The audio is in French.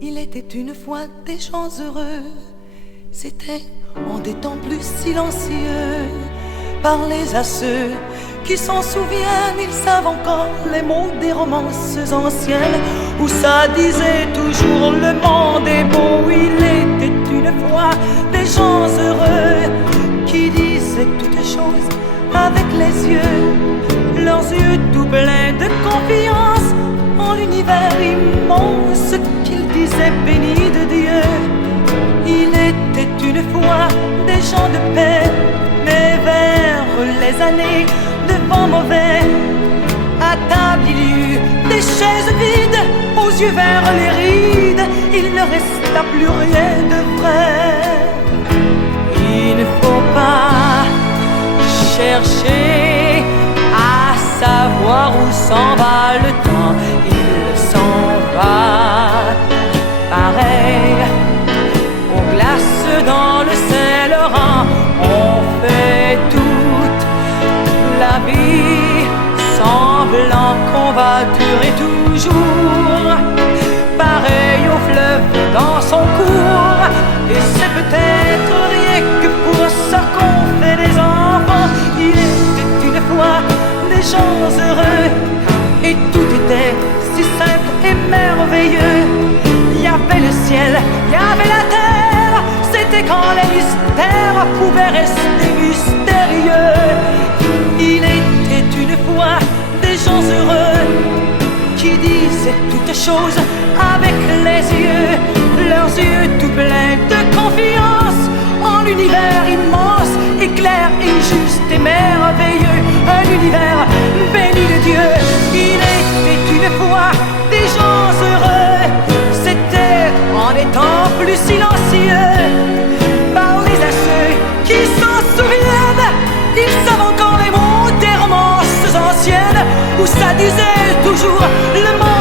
Il était une fois des gens heureux, c'était en des temps plus silencieux. Parlez à ceux qui s'en souviennent, ils savent encore les mots des romances anciennes où ça disait toujours le monde est beau. Il était une fois des gens heureux qui disaient toutes choses avec les yeux, leurs yeux tout pleins de confiance en l'univers immense qu'ils disaient béni de Dieu. Il était une fois des gens de paix, mais vers les années de vent mauvais, à table il y eut des chaises vides, aux yeux vers les rides, il ne resta plus rien de vrai. Il ne faut pas chercher à savoir où s'en va le temps, il s'en va pareil aux glaces dans le Saint-Laurent. On fait toute la vie semblant qu'on va durer toujours, pareil au fleuve dans son cours. Et c'est peut-être rien que pour ça qu'on fait des enfants. Il était une fois des gens heureux et tout était si simple et merveilleux. Il y avait le ciel, il y avait la terre, c'était quand les mystères pouvaient rester mystérieux. Il était une fois des gens heureux qui disaient toutes choses avec les yeux, leurs yeux tout pleins de confiance en l'univers immense et clair et juste et merveilleux, un univers béni de Dieu. Il était une fois des gens heureux, c'était en des temps plus silencieux. Parlez à ceux qui s'en souviennent, ils savent encore les mots des romances anciennes où ça disait toujours le monde